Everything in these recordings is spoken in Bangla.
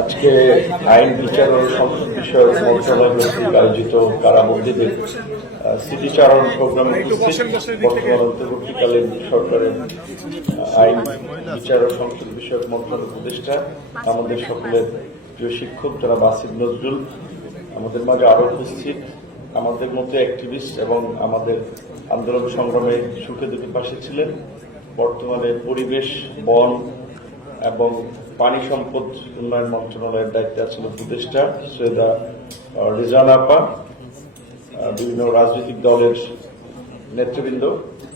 আজকে আইন বিচার ও সংসদ বিষয়ক মন্ত্রণালয় কর্তৃক আয়োজিত কারাবন্দীদের স্মৃতিচারণ প্রোগ্রামে বর্তমান অন্তর্বর্তীকালীন সরকারের আইন বিচার ও সংসদ বিষয়ক মন্ত্রণালয় উপদেষ্টা, আমাদের সকলের প্রিয় শিক্ষক যারা বাসির নজরুল, আমাদের মাঝে আরও উপস্থিত, আমাদের মধ্যে অ্যাক্টিভিস্ট এবং আমাদের আন্দোলন সংগ্রামে সুখে দুটি পাশে ছিলেন। বর্তমানে পরিবেশ, বন এবং পানি সম্পদ উন্নয়ন মন্ত্রণালয়ের দায়িত্বে আছেন উপদেষ্টা সৈয়দা রিজানা আপা বিভিন্ন রাজনৈতিক দলের নেতৃবৃন্দ,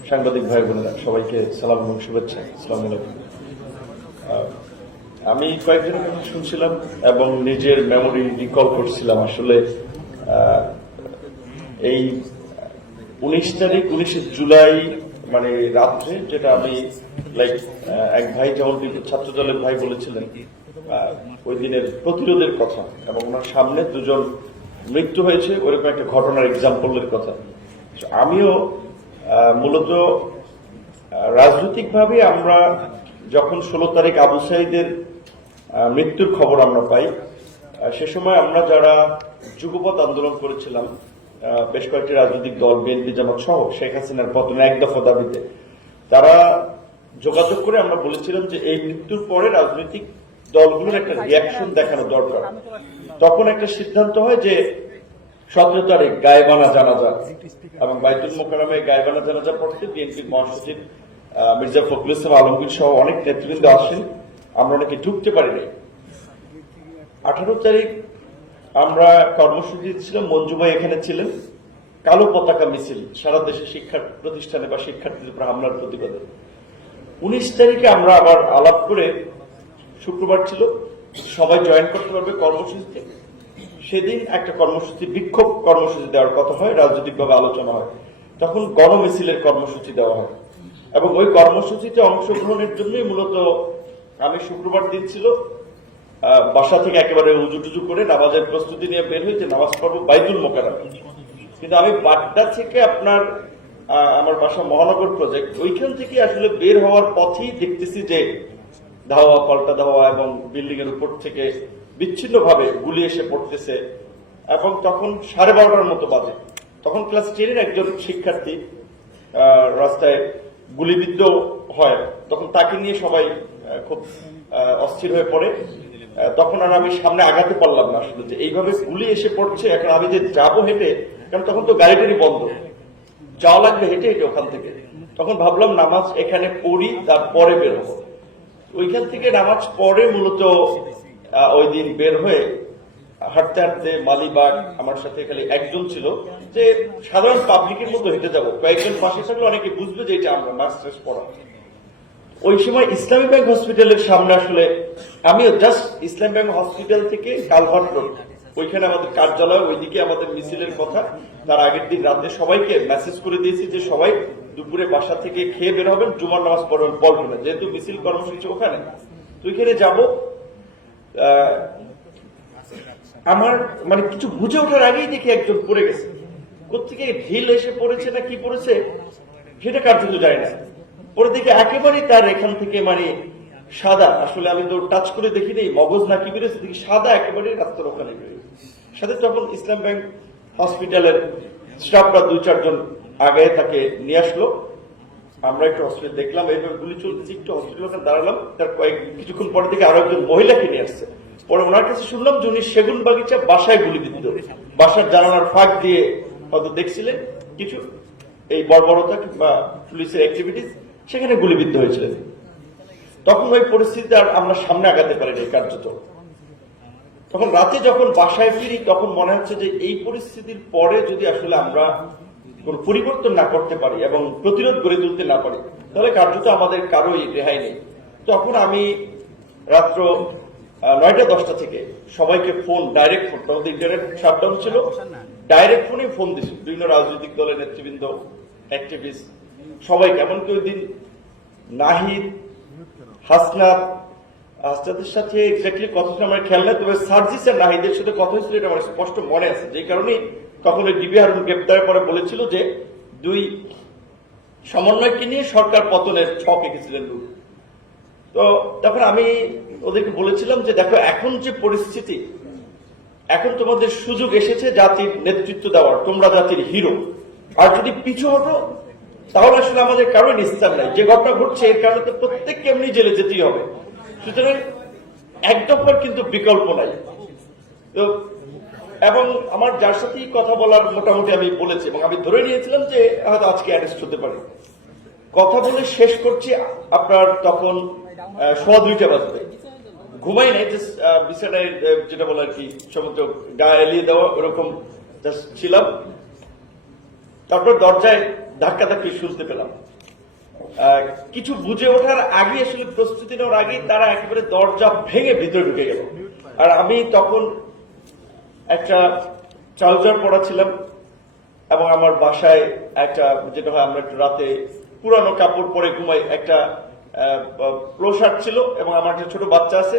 সাংবাদিক ভাই বোনেরা, সবাইকে সালাম এবং শুভেচ্ছা। আলাইকুম। আমি কয়েকজনের কথা শুনছিলাম এবং নিজের মেমোরি রিকল করছিলাম আসলে এই উনিশ তারিখ, উনিশে জুলাই মানে রাত্রে যেটা আমি লাইক এক ভাই যেমন ছাত্র দলের ভাই বলেছিলেন ওই দিনের প্রতিরোধের কথা এবং ওনার সামনে দুজন মৃত্যু হয়েছে, ওরকম একটা ঘটনার এক্সাম্পলের কথা। আমিও মূলত রাজনৈতিকভাবে আমরা যখন ষোলো তারিখ আবু সাইদের মৃত্যুর খবর আমরা পাই সে সময় আমরা যারা যুগপথ আন্দোলন করেছিলাম বেশ কয়েকটি রাজনৈতিক দল, বিএনপি, জামাত সহ, শেখ হাসিনার পতনে এক দফা দাবিতে, তারা যোগাযোগ করে আমরা বলেছিলাম যে এই মৃত্যুর পরে রাজনৈতিক দলগুলোর একটা রিয়াকশন দেখানো দরকার। তখন একটা সিদ্ধান্ত হয় যে সতেরো তারিখ গায়েবানা জানাজা এবং বাইতুল মোকারমে গায়েবানা জানাজা পড়তে বিএনপির মহাসচিব মির্জা ফখরুল ইসলাম আলমগীর সহ অনেক নেতৃবৃন্দ আসেন। আমরা অনেকে ঢুকতে পারিনি। আঠারো তারিখ আমরা কর্মসূচি ছিলাম মঞ্জু ভাই এখানে ছিলেন। কালো পতাকা মিছিল, সারা দেশে শিক্ষা প্রতিষ্ঠানে বা শিক্ষার্থীদের উপর হামলার প্রতিবাদে। উনিশ তারিখে আমরা আবার আলাপ করে শুক্রবার ছিল, সবাই জয়েন করতে পারবে কর্মসূচিতে। সেদিন একটা কর্মসূচি, বিক্ষোভ কর্মসূচি দেওয়ার কথা হয়, রাজনৈতিকভাবে আলোচনা হয়। তখন গণমিছিলের কর্মসূচি দেওয়া হয়। এবং ওই কর্মসূচিতে অংশগ্রহণের জন্যই মূলত আমি শুক্রবার দিন ছিল। বাসা থেকে একেবারে উজু টুজু করে নামাজের প্রস্তুতি নিয়ে বের হয়েছে নামাজ পড়ব বাইদুল মোকারম কিন্তু আমি বাড্ডা থেকে আপনার আমার বাসা মহানগর প্রজেক্ট ওইখান থেকে আসলে বের হওয়ার পথেই দেখতেছি যে ধাওয়া, পাল্টা ধাওয়া এবং বিল্ডিং এর উপর থেকে বিচ্ছিন্ন ভাবে গুলি এসে পড়তেছে এবং তখন সাড়ে বারোটার মতো বাজে। তখন ক্লাস টেনের একজন শিক্ষার্থী রাস্তায় গুলিবিদ্ধ হয়। তখন তাকে নিয়ে সবাই খুব অস্থির হয়ে পড়ে। তখন আর আমি সামনে আগাতে পারলাম না আসলে যে এইভাবে গুলি এসে পড়ছে। এখন আমি যে যাব হেঁটে, কারণ তখন তো গাড়িটারি বন্ধ। যাওয়া লাগবে, হেঁটে হেঁটে ওখান থেকে। তখন ভাবলাম নামাজ এখানে পড়ি, তারপরে বের হব। ওইখান থেকে নামাজ পরে মূলত ওই দিন বের হয়ে হাঁটতে হাঁটতে মালিবাগ, আমার সাথে খালি একজন ছিল, যে সাধারণ পাবলিকের মতো হেঁটে যাব। কয়েকজন পাশে থাকলে অনেকে বুঝবে যে এটা আমরা মাস্টার্স পড়া। ওই সময় ইসলামী ব্যাংক হসপিটালের সামনে আসলে, আমিও জাস্ট ইসলাম ব্যাংক হসপিটাল থেকে কালভার্ট রোড ওইখানে আমাদের কার্যালয়, ওইদিকে আমাদের মিছিলের কথা। তার আগের দিন রাতে সবাইকে মেসেজ করে দিয়েছি যে সবাই দুপুরে বাসা থেকে খেয়ে বের হবেন, জুমার নামাজ পড়বেন পল্টনে যেহেতু মিছিল কর্মসূচি ওখানে, তো ওইখানে যাব। আমার মানে কিছু বুঝে ওঠার আগেই দেখি একজন পড়ে গেছে। কোথেকে ঢিল এসে পড়েছে না কি পড়েছে, সেটা কার্যত জানি না। পরে দেখি একেবারেই তার এখান থেকে মানে সাদা। আসলে আমি তো টাচ করে দেখি নেই, মগজ না কি বেরোছে দেখি সাদা একেবারে রাস্তার ওখানে সাথে তখন ইসলাম ব্যাংক হসপিটালের স্টাফরা দুই, চারজন আগে তাকে নিয়ে আসলো। আমরা একটু হসপিটাল দেখলাম, এইভাবে গুলি চলতেছে, একটু হসপিটাল ওখানে দাঁড়ালাম। তার কয়েক, কিছুক্ষণ পরে থেকে আরও একজন মহিলাকে নিয়ে আসছে। পরে ওনার কাছে শুনলাম যে উনি সেগুন বাগিচা বাসায় গুলি বিদ্ধ বাসার জানালার ফাঁক দিয়ে হয়তো দেখছিলেন কিছু। এই বর্বরতা কিংবা পুলিশের অ্যাক্টিভিটিস সেখানে গুলিবিদ্ধ হয়েছিলেন। তখন ওই পরিস্থিতিতে আর আমরা সামনে আগাতে পারিনি কার্যত। তখন রাতে যখন বাসায় ফিরি, তখন মনে হচ্ছে যে এই পরিস্থিতির পরে যদি আসলে আমরা কোন পরিবর্তন না করতে পারি এবং প্রতিরোধ গড়ে তুলতে না পারি, তাহলে কার্যত আমাদের কারোই রেহাই নেই। তখন আমি রাত্র নয়টা, দশটা থেকে সবাইকে ফোন, ডাইরেক্ট ফোন তখন ইন্টারনেট শাটডাউন ছিল। ডাইরেক্ট ফোনে ফোন দিছি। বিভিন্ন রাজনৈতিক দলের নেতৃবৃন্দ অ্যাক্টিভিস্ট সবাইকে। এমনকি ওই দিন নাহিদ হাসনাত হাসনাতের সাথে এক্স্যাক্টলি কথাটা আমার খেয়াল নাই, তবে সার্জিস আর নাহিদের সাথে কথা হয়েছিল, এটা আমার স্পষ্ট মনে আছে। যে কারণে তখন ডিবি হারুন গ্রেপ্তারের পরে বলেছিল যে দুই সমন্বয়কে নিয়ে সরকার পতনের ছক এঁকেছিলেন লুট তো তখন আমি ওদেরকে বলেছিলাম যে দেখো, এখন যে পরিস্থিতি, এখন তোমাদের সুযোগ এসেছে জাতির নেতৃত্ব দেওয়ার, তোমরা জাতির হিরো। আর যদি পিছু হটো তাহলে আসলে আমাদের কারও নিস্তার নাই। যে ঘটনা ঘটছে, এর কারণে তো প্রত্যেককে এমনি জেলে যেতেই হবে। সুতরাং এক দফার কিন্তু বিকল্প নাই। তো, এবং আমার যার সাথেই কথা বলার মোটামুটি আমি বলেছি, এবং আমি ধরে নিয়েছিলাম যে হয়তো আজকে অ্যারেস্ট হতে পারে। কথা বলে শেষ করছি, আপনার তখন সোয়া দুইটা বাজবে। ঘুমাই নাই জাস্ট বিছানায় যেটা বলে আর কি সমুদ্র গা এলিয়ে দেওয়া, ওরকম ছিলাম। তারপর দরজায় ধাক্কা ধাক্কি শুনতে পেলাম কিছু বুঝে ওঠার আগে আসলে প্রস্তুতি নেওয়ার আগে তারা একেবারে দরজা ভেঙে ভিতরে ঢুকে গেল। আর আমি তখন একটা ট্রাউজার পরা ছিলাম এবং আমার বাসায় একটা, যেটা হয়, আমরা একটু রাতে পুরানো কাপড় পরে ঘুমাই, একটা শার্ট ছিল এবং আমার একটা ছোট বাচ্চা আছে।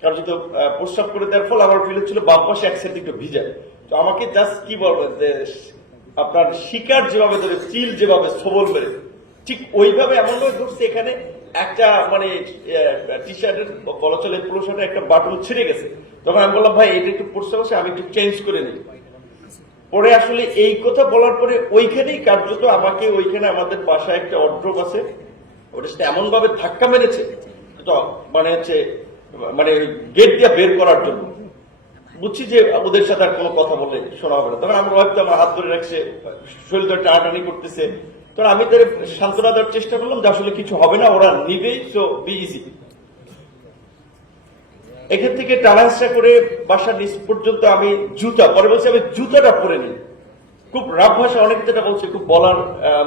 কারণ যদি প্রস্রাব করে দেওয়ার ফলে আমার ফিল ছিল বাম পাশে এক একটু ভিজায় তো আমাকে জাস্ট কি বলবেন যে আপনার শিকার যেভাবে ধরে, চিল যেভাবে সবল মেরে ঠিক ওইভাবে এমন ভাবে ঘুরছে এখানে একটা মানে টি শার্টের বলা চলে পুরো শার্টের একটা বাটন ছিঁড়ে গেছে। তখন আমি বললাম, ভাই, এটা একটু পড়ছে বসে, আমি একটু চেঞ্জ করে নিই। পরে আসলে এই কথা বলার পরে ওইখানেই কার্যত আমাকে ওইখানে আমাদের বাসায় একটা অড্রপ আছে, ওটা সেটা এমন ভাবে ধাক্কা মেরেছে মানে হচ্ছে মানে গেট দিয়ে বের করার জন্য। বুঝছি যে ওদের সাথে আর কোনো কথা বলে শোনা হবে না। তখন আমরা হয়তো আমার হাত ধরে রাখছে শরীর ধরে টানাটানি করতেছে। তখন আমি তাদের সান্ত্বনা দেওয়ার চেষ্টা করলাম যে আসলে কিছু হবে না, ওরা নিবেই তো বি ইজি এখান থেকে টানাহাসা করে বাসার নিচ পর্যন্ত আমি জুতা, পরে বলছি আমি জুতাটা পরে নিই। খুব রাব ভাষা অনেক যেটা বলছে, খুব বলার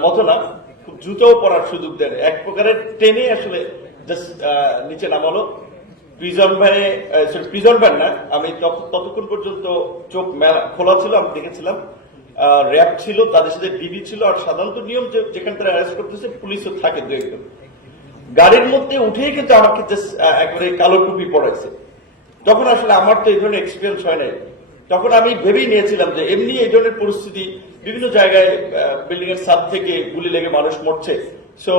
মতো না। খুব জুতাও পরার সুযোগ দেন এক প্রকারের টেনে আসলে জাস্ট নিচে নামালো। প্রিজন ভ্যানে প্রিজন ভ্যান না, আমি ততক্ষণ পর্যন্ত চোখ খোলা ছিল, আমি দেখেছিলাম। র্যাব ছিল, তাদের সাথে ডিবি ছিল, আর সাধারণত নিয়ম যেখানে তারা অ্যারেস্ট করতেছে, পুলিশও থাকে দু একজন। গাড়ির মধ্যে উঠেই কিন্তু আমাকে একবারে কালো টুপি পড়াইছে তখন আসলে আমার তো এই ধরনের এক্সপিরিয়েন্স হয় নাই। তখন আমি ভেবেই নিয়েছিলাম যে, এমনি এই ধরনের পরিস্থিতি বিভিন্ন জায়গায় বিল্ডিং এর ছাদ থেকে গুলি লেগে মানুষ মরছে। সো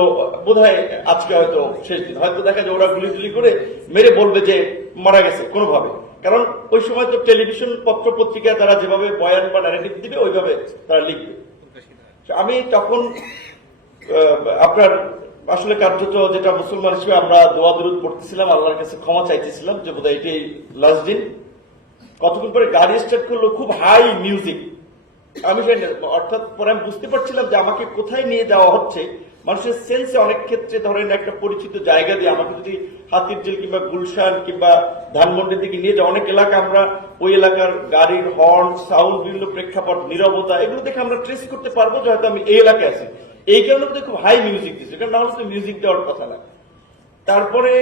বোধ আজকে হয়তো শেষ দিন। হয়তো দেখা যায় ওরা গুলি টুলি করে মেরে বলবে যে মারা গেছে, কোনোভাবে। কারণ ওই সময় তো টেলিভিশন পত্র পত্রিকায় তারা যেভাবে বয়ান বা ন্যারেটিভ দিবে, ওইভাবে তারা লিখবে। আমি তখন আপনার আসলে কার্যত যেটা মুসলমান হিসেবে আমরা দোয়া দরুদ পড়তেছিলাম, আল্লাহর কাছে ক্ষমা চাইতেছিলাম যে বোধহয় এটাই লাস্ট দিন। কতক্ষণ পরে গাড়ি স্টার্ট করল, খুব হাই মিউজিক আমি অর্থাৎ পরে আমি বুঝতে পারছিলাম যে আমাকে কোথায় নিয়ে যাওয়া হচ্ছে। মানুষের সেন্সে অনেক ক্ষেত্রে ধরেন একটা পরিচিত জায়গা দিয়ে আমাকে যদি হাতির জেল কিংবা গুলশান কিংবা ধানমন্ডির দিকে নিয়ে যায়, অনেক এলাকা আমরা ওই এলাকার গাড়ির হর্ন সাউন্ড বিভিন্ন প্রেক্ষাপট, নিরবতা এগুলো দেখে আমরা ট্রেস করতে পারব যে হয়তো আমি এই এলাকায় আছি। এই কারণে বোধহয় খুব হাই মিউজিক দিচ্ছে, কারণ না হলে তো মিউজিক দেওয়ার কথা না। তারপরে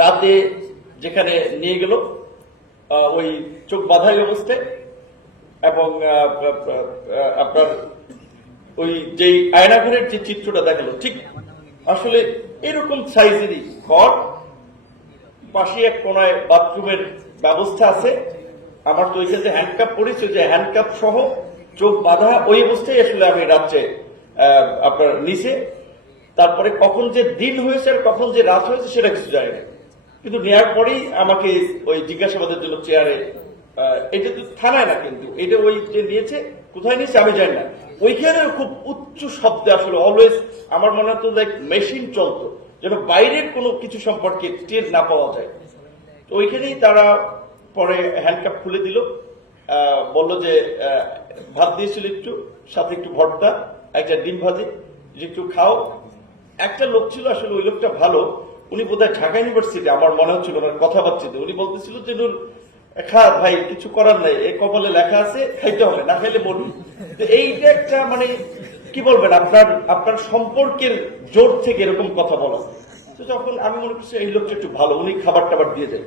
রাতে যেখানে নিয়ে গেল ওই চোখ বাঁধাই অবস্থায় এবং আপনার ওই যেই আয়নাঘরের যে চিত্রটা দেখাল, ঠিক আসলে এরকম সাইজেরই ঘর। পাশে এক কোনায় বাথরুমের ব্যবস্থা আছে। আমার তো ওইখানে হ্যান্ডকাপ পড়েছে যে হ্যান্ডকাপ সহ চোখ বাঁধা, ওই অবস্থায় আসলে আমি রাত্রে আপনার নিচে। তারপরে কখন যে দিন হয়েছে আর কখন যে রাত হয়েছে সেটা কিছু জানি না। কিন্তু নেওয়ার পরেই আমাকে ওই জিজ্ঞাসাবাদের জন্য চেয়ারে এটা তো থানায় না কিন্তু, এটা ওই যে নিয়েছে কোথায় নিয়েছে আমি জানি না। ওইখানে খুব উচ্চ শব্দে আসলে অলওয়েজ আমার মনে হতো লাইক মেশিন চলতো, যেন বাইরের কোনো কিছু সম্পর্কে টের না পাওয়া যায়। তো ওইখানেই তারা পরে হ্যান্ডকাপ খুলে দিল বলল যে ভাত দিয়েছিল একটু, সাথে একটু ভর্তা, একটা ডিম ভাজি, যে একটু খাও। একটা লোক ছিল আসলে ওই লোকটা ভালো, উনি বোধহয় ঢাকা ইউনিভার্সিটি আমার মনে হচ্ছিল ওনার কথাবার্তিতে, উনি বলতেছিল যে খা ভাই, কিছু করার নাই। এই কপালে লেখা আছে, খাইতে হবে, না খাইলে তো এইটা একটা মানে কি বলবেন, আপনার আপনার সম্পর্কের জোর থেকে এরকম কথা বলা। তো যখন আমি মনে করছি এই লোকটা একটু ভালো, উনি খাবার টাবার দিয়ে দেয়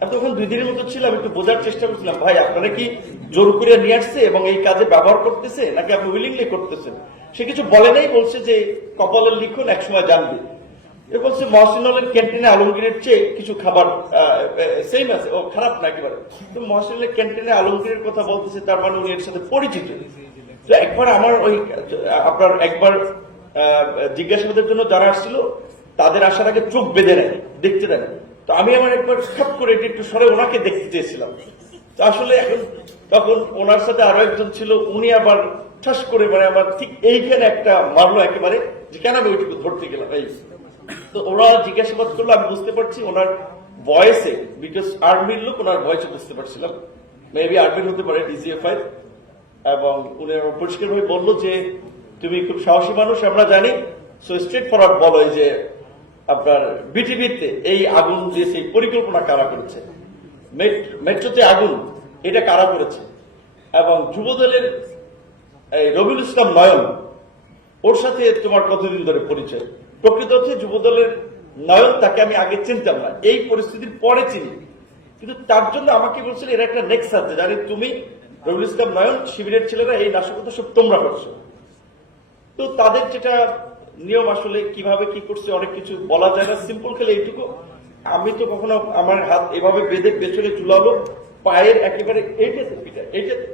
আমি তখন দুই দিনের মতো ছিলাম, একটু বোঝার চেষ্টা করছিলাম, ভাই, আপনারা কি জোর করে নিয়ে আসছে এবং এই কাজে ব্যবহার করতেছে, নাকি আপনি উইলিংলি করতেছেন? সে কিছু বলে নাই, বলছে যে কপালের লিখুন একসময় জানবে। এ বলছে ক্যান্টিনে আলমগীরের চেয়ে কিছু খাবার সেম আছে। ও খারাপ না একেবারে। তো ক্যান্টিনে আলমগীরের কথা বলতেছে, তার মানে উনি এর সাথে পরিচিত। একবার আমার ওই, আপনার একবার জিজ্ঞাসাবাদের জন্য যারা আসছিল, তাদের আসার আগে চোখ বেঁধে নেয়, দেখতে দেয়। তো আমি আমার একবার খাপ করে এটা একটু সরে ওনাকে দেখতে চেয়েছিলাম। তো আসলে এখন তখন ওনার সাথে আরও একজন ছিল, উনি আবার ঠাস করে মানে আমার ঠিক এইখানে একটা মারলো একেবারে, যে কেন আমি ওইটুকু ধরতে গেলাম, এই। তো ওরা জিজ্ঞাসাবাদ করল, আমি বুঝতে পারছি ওনার ভয়েসে বিকজ আর্মির লোক ওনার ভয়েসে বুঝতে পারছিলাম। মেবি আর্মির হতে পারে ডিজিএফআই এবং উনি পরিষ্কার ভাবে বলল যে, তুমি খুব সাহসী মানুষ, আমরা জানি। সো স্ট্রেট ফরওয়ার্ড বলো যে, আপনার বিটিভিতে এই আগুন দিয়ে সেই পরিকল্পনা কারা করেছে? মেট- মেট্রোতে আগুন, এটা কারা করেছে? এবং যুবদলের এই রবিউল ইসলাম নয়ন, ওর সাথে তোমার কতদিন ধরে পরিচয়? প্রকৃত অর্থে যুবদলের নয়ন তাকে আমি আগে চিনতাম না। এই পরিস্থিতির পরে চিনি। কিন্তু তার জন্য আমাকে বলছিল, এর একটা নেক্সট আছে। জানি তুমি রবিউল ইসলাম নয়ন শিবিরের ছেলেরা, এই নাশকতা সব তোমরা করছ। তো তাদের যেটা নিয়ম আসলে, কীভাবে কি করছে, অনেক কিছু বলা যায় না। সিম্পল খেলে এইটুকু। আমি তো কখনো আমার হাত এভাবে বেঁধে পেছনে চুলালো পায়ের একেবারে এইটাতে পিটায় এইটাতে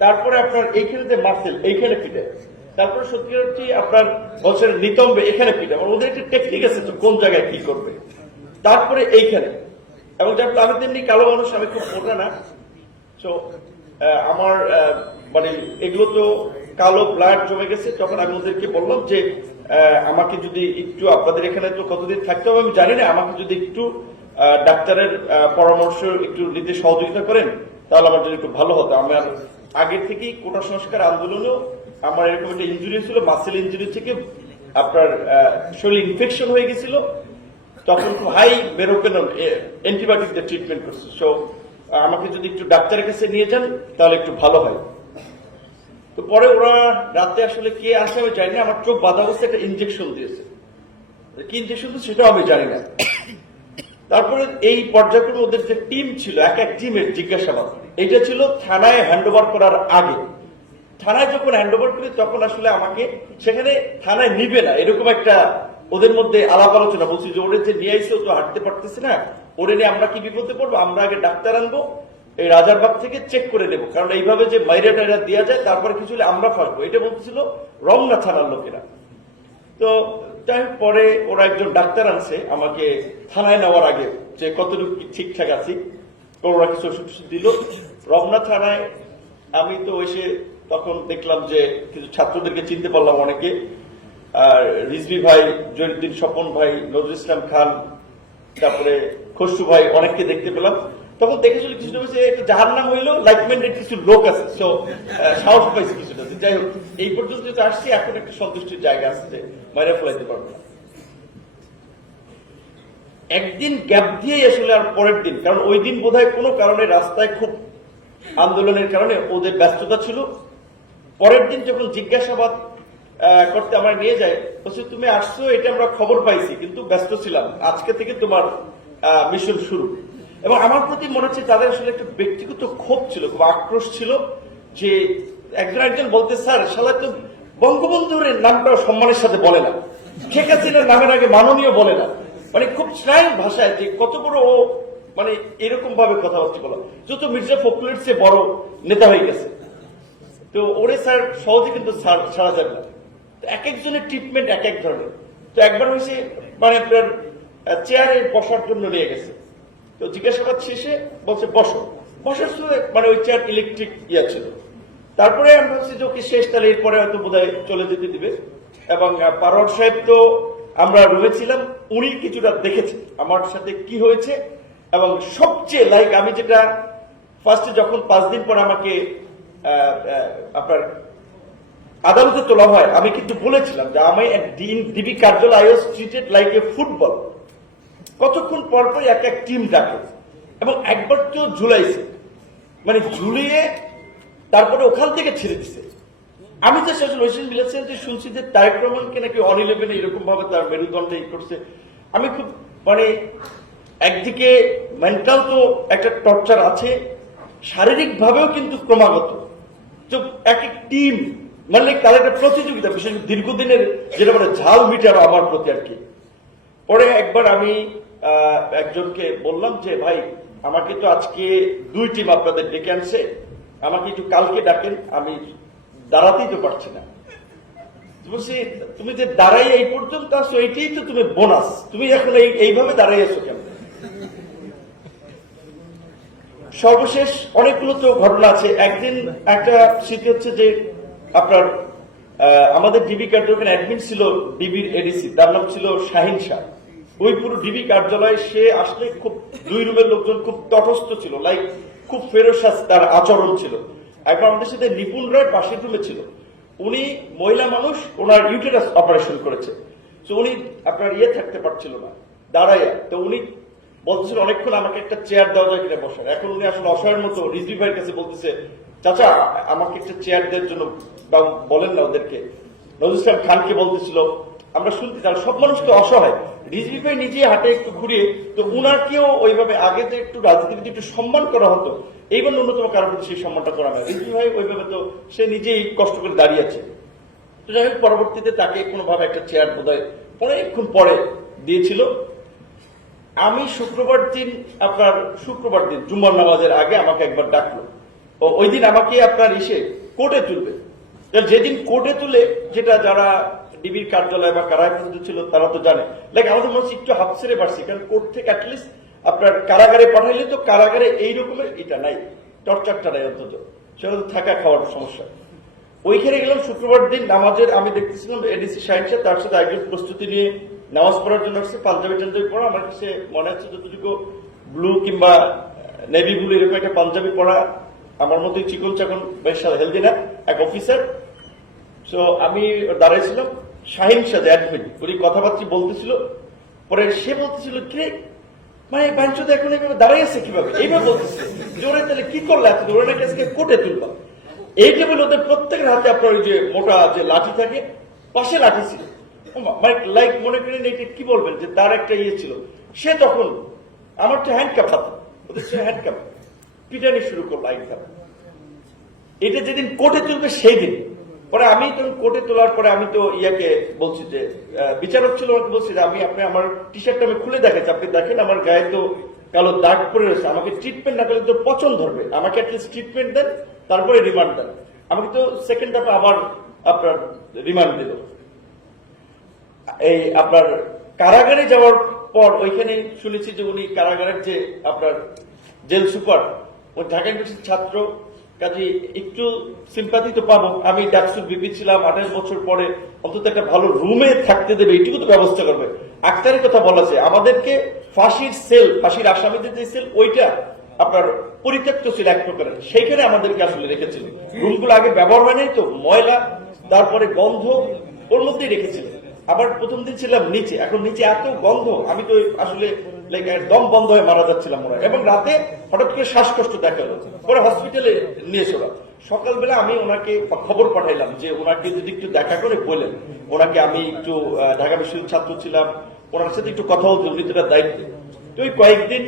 তারপরে আপনার এইখানে যে মাসেল এইখানে পিটায় তারপরে সত্যি হচ্ছে আপনার বছর নিতম্বে, এখানে মানে ওদের একটা টেকনিক আছে কোন জায়গায় কি করবে। তারপরে এইখানে। এবং যার আমি তেমনি কালো মানুষ, আমি খুব মোটা না। তো আমার মানে এগুলো তো কালো ব্লাড জমে গেছে, তখন আমি ওদেরকে বললাম যে আমাকে যদি একটু আপনাদের এখানে তো কতদিন থাকতে হবে আমি জানি না, আমাকে যদি একটু ডাক্তারের পরামর্শ একটু নিতে সহযোগিতা করেন, তাহলে আমার জন্য একটু ভালো হতো। আমার আগের থেকেই কোটা সংস্কার আন্দোলনেও আমার এরকম একটা ইঞ্জুরি ছিল মাসেল ইঞ্জুরি থেকে আপনার শরীর ইনফেকশন হয়ে গেছিল। তখন খুব হাই বেরোকেন অ্যান্টিবায়োটিক দিয়ে ট্রিটমেন্ট করছে। সো আমাকে যদি একটু ডাক্তারের কাছে নিয়ে যান, তাহলে একটু ভালো হয়। তো পরে ওরা রাতে আসলে কে আসে আমি জানি না, আমার চোখ বাধা অবস্থায় একটা ইঞ্জেকশন দিয়েছে। কি ইঞ্জেকশন সেটাও আমি জানি না। তারপরে এই পর্যায়ক্রমে ওদের যে টিম ছিল, এক এক টিমের জিজ্ঞাসাবাদ। এটা ছিল থানায় হ্যান্ড করার আগে। থানায় যখন হ্যান্ড ওভার করি, তখন আসলে আমাকে সেখানে থানায় নিবে না। এরকম একটা ওদের মধ্যে আলাপ আলোচনা। বলছি যে, ওরে যে নিয়ে আইসে ও তো হাঁটতে পারতেছে না। ওরে নিয়ে আমরা কি বিপদে পড়ব? আমরা আগে ডাক্তার আনব, এই রাজারবাগ থেকে চেক করে নেব। কারণ এইভাবে যে মাইরা টাইরা দেওয়া যায়, তারপরে কিছু হলে আমরা ফাঁসবো। এটা বলতেছিল রমনা থানার লোকেরা। তো হোক, পরে ওরা একজন ডাক্তার আনছে আমাকে থানায় নেওয়ার আগে যে, কতটুকু ঠিকঠাক আছি? ওরা কিছু ওষুধ দিল। রমনা থানায় আমি তো এসে তখন দেখলাম যে কিছু ছাত্রদেরকে চিনতে পারলাম অনেকে। আর রিজভি ভাই জহিরুদ্দিন স্বপন ভাই, নজরুল ইসলাম খান, তারপরে খসরু ভাই, অনেককে দেখতে পেলাম। তখন দেখেছিল কিছু বলছে একটু জাহার নাম হইল লাইক মাইন্ডেড কিছু লোক আছে সো সাহস পাইছে কিছুটা যাই হোক, এই পর্যন্ত যেটা আসছি, এখন একটা সন্তুষ্টির জায়গা আছে যে মাইরা ফেলাইতে পারব না। একদিন গ্যাপ দিয়েই আসলে আর পরের দিন, কারণ ওই দিন বোধহয় কোনো কারণে রাস্তায় খুব আন্দোলনের কারণে ওদের ব্যস্ততা ছিল। পরের দিন যখন জিজ্ঞাসাবাদ করতে আমার নিয়ে যায়, বলছে, তুমি আসছো, এটা আমরা খবর পাইছি, কিন্তু ব্যস্ত ছিলাম। আজকে থেকে তোমার মিশন শুরু। এবং আমার প্রতি মনে হচ্ছে তাদের আসলে একটা ব্যক্তিগত ক্ষোভ ছিল, খুব আক্রোশ ছিল যে একজন একজন বলতে, স্যার, শালা তো বঙ্গবন্ধুর নামটাও সম্মানের সাথে বলে না। শেখ হাসিনার নামের আগে মাননীয় বলে না। মানে খুব স্নায়ু ভাষায় যে কত বড় ও মানে এরকম ভাবে কথাবার্তা বলা। যত মির্জা ফখরুলের চেয়ে বড় নেতা হয়ে গেছে। তো ওরে স্যার সহজে কিন্তু ছাড়া যাবে না। তো এক একজনের ট্রিটমেন্ট এক এক ধরনের। তো একবার হয়েছে মানে আপনার চেয়ারে বসার জন্য নিয়ে গেছে। তো জিজ্ঞাসাবাদ শেষে বলছে, বসো। বসার সময় মানে ওই চেয়ার ইলেকট্রিক ইয়া ছিল। তারপরে আমি ভাবছি যে, ওকে, শেষ, তাহলে এরপরে হয়তো বোধহয় চলে যেতে দিবে। এবং পারোয়ার সাহেব তো আমরা রয়েছিলাম, উনি কিছুটা দেখেছে আমার সাথে কি হয়েছে। এবং সবচেয়ে লাইক আমি যেটা ফার্স্টে যখন পাঁচ দিন পর আমাকে আপনার আদালতে তোলা হয়। আমি কিন্তু বলেছিলাম যে আমি ডিবি কার্যালয় ট্রিটেড লাইক এ ফুটবল কতক্ষণ পর পর এক এক টিম ডাকে এবং একবার তো ঝুলাইছে। মানে ঝুলিয়ে তারপরে ওখান থেকে ছেড়ে দিছে। আমি তো শেষ ঐশন মিলেছেন যে শুনছি যে তারেক নাকি অন ইলেভেনে এরকম ভাবে তার মেরুদণ্ডে ই করছে। আমি খুব মানে একদিকে মেন্টাল তো একটা টর্চার আছে, শারীরিকভাবেও কিন্তু ক্রমাগত। এক এক টিম। মানে তাদের একটা প্রতিযোগিতা বিশেষ দীর্ঘদিনের যেটা বলে ঝাল মিটার আমার প্রতি আর কি। পরে একবার আমি একজনকে বললাম যে, ভাই, আমাকে তো আজকে দুই টিম আপনাদের ডেকে আনছে। আমাকে একটু কালকে ডাকেন, আমি দাঁড়াতেই তো পারছি না। বলছি, তুমি যে দাঁড়াই এই পর্যন্ত আসো এইটাই তো তুমি বোনাস। তুমি এখন এই, এইভাবে দাঁড়াই আছো কেন? সর্বশেষ অনেকগুলো তো ঘটনা আছে। একদিন একটা স্মৃতি হচ্ছে যে আপনার আমাদের ডিবি কার্যালয় অ্যাডমিন ছিল ডিবির এডিসি তার নাম ছিল শাহিন শাহ। ওই পুরো ডিবি কার্যালয়ে সে আসলে খুব, দুই রুমের লোকজন খুব তটস্থ ছিল লাইক খুব ফেরোসাস তার আচরণ ছিল। একবার আমাদের সাথে নিপুণ রায় পাশের রুমে ছিল। উনি মহিলা মানুষ, ওনার ইউটেরাস অপারেশন করেছে। তো উনি আপনার ইয়ে থাকতে পারছিল না, দাঁড়াইয়া। তো উনি বলতেছিল অনেকক্ষণ আমাকে একটা চেয়ার দেওয়া যায় কিনা বসার। এখন উনি আসলে অসহায়ের মতো রিজভি ভাইয়ের কাছে বলতেছে, চাচা, আমাকে একটা চেয়ার দেওয়ার জন্য বলেন না ওদেরকে। নজরুল ইসলাম খানকে বলতেছিল, আমরা শুনতে তার সব মানুষ তো অসহায়। রিজভি ভাই নিজে হাটে একটু ঘুরিয়ে তো উনারকেও ওইভাবে আগে যে একটু রাজনীতিতে একটু সম্মান করা হতো। এইবার ন্যূনতম কারণ সেই সম্মানটা করা হয় রিজভি ভাই ওইভাবে তো সে নিজেই কষ্ট করে দাঁড়িয়ে আছে। তো যাই হোক, পরবর্তীতে তাকে কোনোভাবে একটা চেয়ার বোধহয় অনেকক্ষণ পরে দিয়েছিল। আমি শুক্রবার দিন আপনার শুক্রবার দিন, জুম্মার নামাজের আগে আমাকে একবার ডাকলো। ও, ওই দিন আমাকে আপনার এসে কোর্টে তুলবে। যেদিন কোর্টে তুলে, যেটা যারা ডিবির কার্যালয় বা কিন্তু ছিল, তারা তো জানে। লাইক আমাদের মনে হচ্ছে একটু হাফ ছেড়ে পারছি কারণ কোর্ট থেকে অ্যাটলিস্ট আপনার কারাগারে পাঠাইলে তো কারাগারে এই রকমের এটা নাই টর্চারটা নাই অন্তত। সেটা তো থাকা খাওয়ার সমস্যা। ওইখানে গেলাম শুক্রবার দিন, নামাজের আমি দেখতেছিলাম, এডিসি সাহেব সাহেব তার সাথে একজন প্রস্তুতি নিয়ে নামাজ পড়ার জন্য আসছে পাঞ্জাবি টাঞ্জাবি পড়া, আমার কাছে মনে হচ্ছে যতটুকু ব্লু কিংবা নেভি ব্লু এরকম একটা পাঞ্জাবি পড়া আমার মধ্যে চিকন চাকন বেশ হেলদি না, এক অফিসার সো আমি দাঁড়াইছিলাম শাহিন সাথে অ্যাডমিন উনি কথাবার্তা বলতেছিল, পরে সে বলতেছিল, কে? মানে বাঞ্চতে এখন এইভাবে দাঁড়িয়ে আছে কীভাবে? এইভাবে বলতেছে। জোরে তাহলে কি করলে এত জোরে নাকি আজকে কোটে তুলবা? এই টেবিল ওদের প্রত্যেকের হাতে আপনার ওই যে মোটা যে লাঠি থাকে, পাশে লাঠি ছিল। মানে লাইক মনে করেন এটা কি বলবেন? যে তার একটা ইয়ে ছিল। সে তখন আমার তো হ্যান্ডকাপ হাত। হ্যান্ডকাপ পিটানি শুরু করল হ্যান্ডকাপ এটা যেদিন কোর্টে তুলবে সেই দিন পরে আমি তখন কোর্টে তোলার পরে আমি তো ইয়াকে বলছি যে বিচারক ছিল আমাকে বলছি যে, আমি আপনি আমার টি শার্টটা আমি খুলে দেখাচ্ছি। আপনি দেখেন, আমার গায়ে তো কালো দাগ পরে রয়েছে। আমাকে ট্রিটমেন্ট না করলে তো পচন ধরবে। আমাকে অ্যাটলিস্ট ট্রিটমেন্ট দেন, তারপরে রিমান্ড দেন। আমাকে তো সেকেন্ড হাফে আবার আপনার রিমান্ড দিল। এই আপনার কারাগারে যাওয়ার পর ওইখানে শুনেছি যে উনি কারাগারের যে আপনার জেল সুপার, ও ঢাকা ইউনিভার্সিটির ছাত্র, কাজে একটু সিম্পাতি তো পাবো। আমি ডাকসুর বিপি ছিলাম, আঠাশ বছর পরে অন্তত একটা ভালো রুমে থাকতে দেবে, এইটুকু তো ব্যবস্থা করবে। আক্তারের কথা বলা আছে আমাদেরকে ফাঁসির সেল ফাঁসির আসামিদের যে সেল ওইটা আপনার পরিত্যক্ত ছিল এক প্রকারের। সেইখানে আমাদেরকে আসলে রেখেছিল রুমগুলো আগে ব্যবহার হয় নাই তো, ময়লা, তারপরে গন্ধ, ওর মধ্যেই রেখেছিল আবার প্রথম দিন ছিলাম নিচে, এখন নিচে এত গন্ধ, আমি তো আসলে দম বন্ধ হয়ে মারা যাচ্ছিলাম ওরা। এবং রাতে হঠাৎ করে শ্বাসকষ্ট দেখাল পরে হসপিটালে নিয়ে ওরা। সকালবেলা আমি ওনাকে খবর পাঠাইলাম যে ওনাকে যদি একটু দেখা করে বলেন। ওনাকে আমি একটু ঢাকা বিশ্ববিদ্যালয়ের ছাত্র ছিলাম। ওনার সাথে একটু কথা হতো এটা দায়িত্ব। তো ওই কয়েকদিন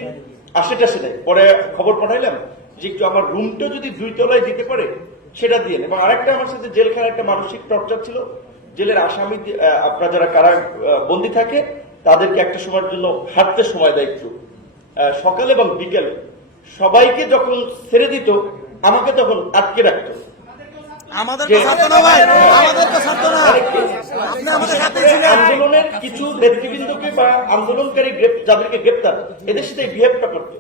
আসে টাসে নেই। পরে খবর পাঠাইলাম যে একটু আমার রুমটা যদি দুই তলায় দিতে পারে, সেটা দিয়ে এবং আরেকটা আমার সাথে জেলখানায় একটা মানসিক টর্চার ছিল। জেলের আসামি আপনার যারা কারা বন্দী থাকে তাদেরকে একটা সময়ের জন্য হাঁটতে সময় দেয় একটু। সকালে এবং বিকেলে সবাইকে যখন ছেড়ে দিত আমাকে তখন আটকে রাখতো। আন্দোলনের কিছু নেতৃবৃন্দকে বা আন্দোলনকারী যাদেরকে গ্রেপ্তার এদের সাথে বিহেভটা করতো।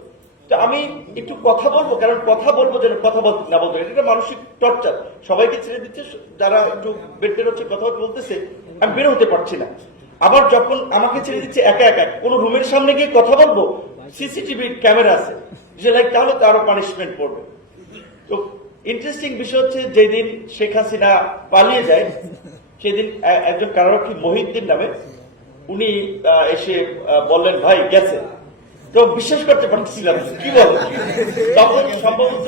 আমি একটু কথা বলব, কারণ কথা বলব যেন কথা বলতে না বলতে এটা মানসিক টর্চার। সবাইকে ছেড়ে দিচ্ছে, যারা একটু বেডের হচ্ছে, কথা বলতেছে, আমি বের হতে পারছি না। আবার যখন আমাকে ছেড়ে দিচ্ছে, একা একা, কোন রুমের সামনে গিয়ে কথা বলব, সিসিটিভি ক্যামেরা আছে। যে লাইক, তাহলে তো আরও পানিশমেন্ট পড়বে। তো ইন্টারেস্টিং বিষয় হচ্ছে, যেদিন শেখ হাসিনা পালিয়ে যায়, সেদিন একজন কারারক্ষী মহিউদ্দিন নামে, উনি এসে বললেন, ভাই, গেছে। তো বিশ্বাস করতে পারছিলাম কি বল? তখন সম্ভবত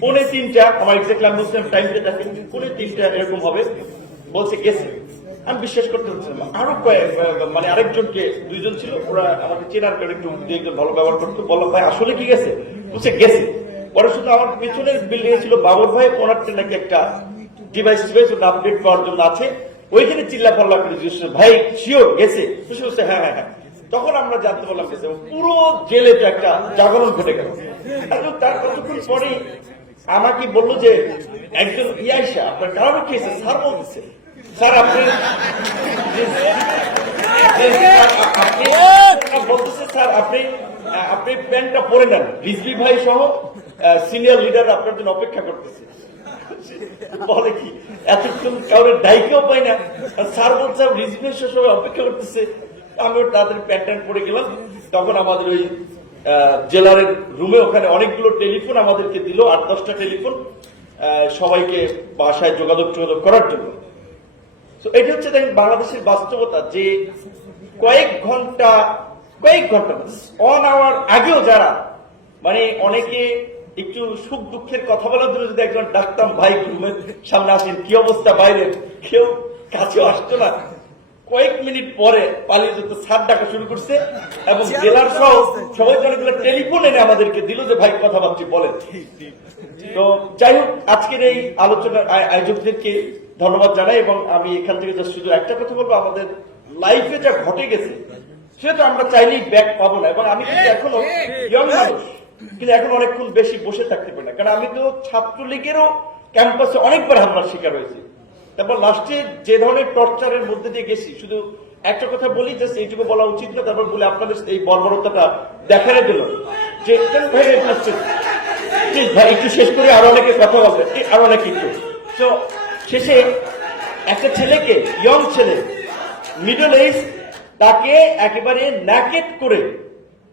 পৌনে তিনটা আমার এক্সাক্ট আমি বুঝলাম টাইমটা দেখেন পৌনে তিনটা এরকম হবে। বলছে, গেছে। আমি বিশ্বাস করতে পারছিলাম আরও কয়েক মানে আরেকজনকে, দুইজন ছিল, ওরা আমাকে চেনার কারণে একটু দুই একজন ভালো ব্যবহার করতো। বললাম ভাই, আসলে কি গেছে? বলছে, গেছে। পরে শুধু আমার পিছনের বিল্ডিং ছিল বাবর ভাই, ওনার নাকি একটা ডিভাইস ডিভাইস আপডেট করার জন্য আছে। ওইখানে চিল্লা পাল্লা করে জিজ্ঞেস ভাই শিওর গেছে? হ্যাঁ হ্যাঁ হ্যাঁ। তখন আমরা জানতে পারলাম এবং পুরো জেলে তো একটা জাগরণ ঘটে গেল। তার কতক্ষণ পরেই আমাকে বলল যে, একজন ইয়াইসা আপনার কারণে খেয়েছে স্যার বলতেছে। স্যার, আপনি বলতেছে, স্যার, আপনি আপনি প্যান্টটা পরে নেন। রিজভি ভাই সহ সিনিয়র লিডার আপনার জন্য অপেক্ষা করতেছে। বলে কি, এতক্ষণ কাউরে ডাইকেও পাই না। স্যার বলছে, রিজভি সবাই অপেক্ষা করতেছে। আমিও তাদের প্যান্ট পরে গেলাম। তখন আমাদের ওই জেলারের রুমে ওখানে অনেকগুলো টেলিফোন আমাদেরকে দিল, আট, দশটা টেলিফোন সবাইকে বাসায় যোগাযোগ যোগাযোগ করার জন্য। তো এটা হচ্ছে দেখেন বাংলাদেশের বাস্তবতা যে কয়েক ঘণ্টা কয়েক ঘণ্টা অন আওয়ার আগেও যারা মানে অনেকে একটু সুখ দুঃখের কথা বলার জন্য যদি একজন ডাক্তার ভাই রুমের সামনে আসেন, কি অবস্থা বাইরে? কেউ কাছে আসতো না। কয়েক মিনিট পরে পালিয়ে যেতে সার ডাকা শুরু করছে এবং জেলার সহ সবাই অনেকগুলো টেলিফোন এনে আমাদেরকে দিল যে ভাই কথা ভাবছি বলেন। তো যাই হোক আজকের এই আলোচনার আয়োজকদেরকে ধন্যবাদ জানাই এবং আমি এখান থেকে just শুধু একটা কথা বলব আমাদের লাইফে যা ঘটে গেছে সেটা তো আমরা চাইলেই ব্যাক পাবো না এবং আমি কিন্তু এখনও ইয়ং মানুষ কিন্তু এখন অনেকক্ষণ বেশি বসে থাকতে পারি না। কারণ আমি তো ছাত্রলীগেরও ক্যাম্পাসে অনেকবার হামলার শিকার হয়েছি। তারপর লাস্টে যে ধরনের টর্চারের মধ্যে দিয়ে গেছি, শুধু একটা কথা বলি জাস্ট এইটুকু বলা উচিত না, তারপর বলে আপনাদের এই বর্বরতাটা দেখানো দিল যে ভাই প্লিজ ভাই, একটু শেষ করে আরও অনেকে কথা বলবে আরও অনেক একটু। তো শেষে একটা ছেলেকে ইয়ং ছেলে মিডল এজ তাকে একেবারে ন্যাকেট করে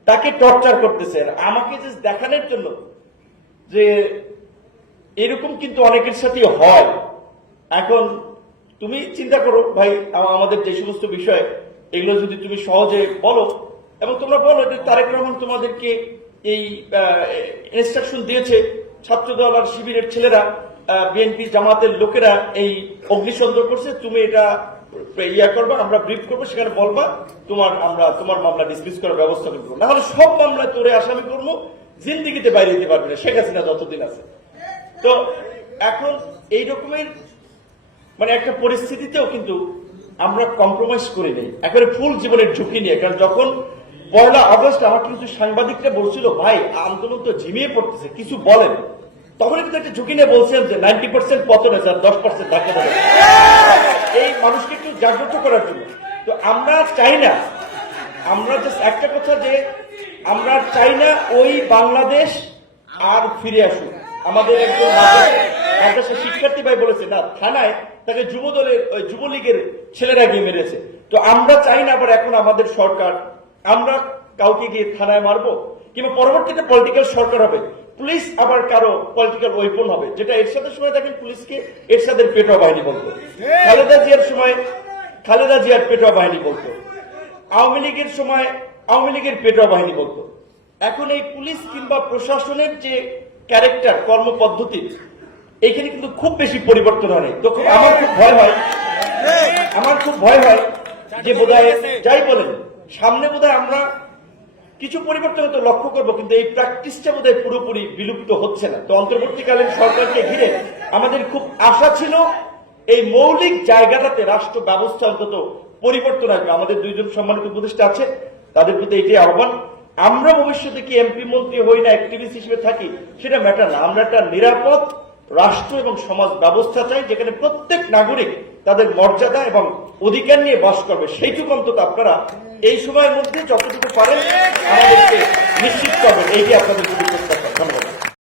তাকে টর্চার করতেছে। আমাকে জাস্ট দেখানোর জন্য যে এরকম কিন্তু অনেকের সাথে হয়। এখন তুমি চিন্তা করো, ভাই আমাদের যে সমস্ত বিষয়, এগুলো যদি তুমি সহজে বলো, এবং তোমরা বলো যে তারেক রহমান তোমাদেরকে এই ইনস্ট্রাকশন দিয়েছে, ছাত্রদল আর শিবিরের ছেলেরা বিএনপি জামাতের লোকেরা এই অগ্নিসন্দ্র করছে, তুমি এটা ইয়া করবা, আমরা ব্রিফ করব, সেখানে বলবা, তোমার, আমরা, তোমার মামলা ডিসমিস করার ব্যবস্থা করব না হলে সব মামলায় তোরে আসামি করব, জিন্দিগিতে বাইরে যেতে পারবে না, শেখ হাসিনা যতদিন আছে। তো এখন এই রকমের মানে একটা পরিস্থিতিতেও কিন্তু আমরা কম্প্রোমাইজ করে নেই। একেবারে ফুল জীবনের ঝুঁকি নিয়ে। কারণ যখন পয়লা আগস্ট আমার কিছু সাংবাদিকরা বলছিল, ভাই, আন্দোলন তো ঝিমিয়ে পড়তেছে, কিছু বলেন। তখন কিন্তু একটা ঝুঁকি নিয়ে বলছেন যে, নাইনটি পার্সেন্ট পতন আছে আর দশ পার্সেন্ট ধাক্কা দেবে এই মানুষকে একটু জাগ্রত করার জন্য। তো আমরা চাই না, আমরা জাস্ট একটা কথা যে, আমরা চাই না ওই বাংলাদেশ আর ফিরে আসুক। আমাদের একজন মাদ্রাসা শিক্ষার্থী ভাই বলেছে, না, থানায় তাকে যুব দলের ওই যুবলীগের ছেলেরা গিয়ে মেরেছে। তো আমরা চাই না আবার এখন আমাদের সরকার, আমরা কাউকে গিয়ে থানায় মারবো, কিংবা পরবর্তীতে পলিটিক্যাল সরকার হবে, পুলিশ আবার কারও পলিটিক্যাল ওয়েপন হবে, যেটা এরশাদের সময় দেখেন পুলিশকে এরশাদের পেটোয়া বাহিনী বলতো। খালেদা জিয়ার সময়, খালেদা জিয়ার পেটোয়া বাহিনী বলতো। আওয়ামী লীগের সময় আওয়ামী লীগের পেটোয়া বাহিনী বলতো। এখন এই পুলিশ কিংবা প্রশাসনের যে ক্যারেক্টার কর্মপদ্ধতি এখানে কিন্তু খুব বেশি পরিবর্তন হয়। তো আমার খুব ভয় হয়। আমার খুব ভয় হয় যে বোধহয় যাই বলেন, সামনে বোধহয় আমরা কিছু পরিবর্তন তো লক্ষ্য করব, কিন্তু এই প্র্যাকটিসটা বোধহয় পুরোপুরি বিলুপ্ত হচ্ছে না। তো অন্তর্বর্তীকালীন সরকারকে ঘিরে আমাদের খুব আশা ছিল এই মৌলিক জায়গাটাতে রাষ্ট্র ব্যবস্থা অন্তত পরিবর্তন আসবে। আমাদের দুইজন সম্মানিত উপদেষ্টা আছে, তাদের প্রতি এটাই আহ্বান। আমরা ভবিষ্যতে কি এমপি মন্ত্রী হই না অ্যাক্টিভিস্ট হিসেবে থাকি, সেটা ম্যাটার না। আমরা একটা নিরাপদ রাষ্ট্র এবং সমাজ ব্যবস্থা চাই, যেখানে প্রত্যেক নাগরিক তাদের মর্যাদা এবং অধিকার নিয়ে বাস করবে। সেইটুকু অন্তত আপনারা এই সময়ের মধ্যে যতটুকু পারেন আমাদেরকে নিশ্চিত করবেন। এইটি আপনাদের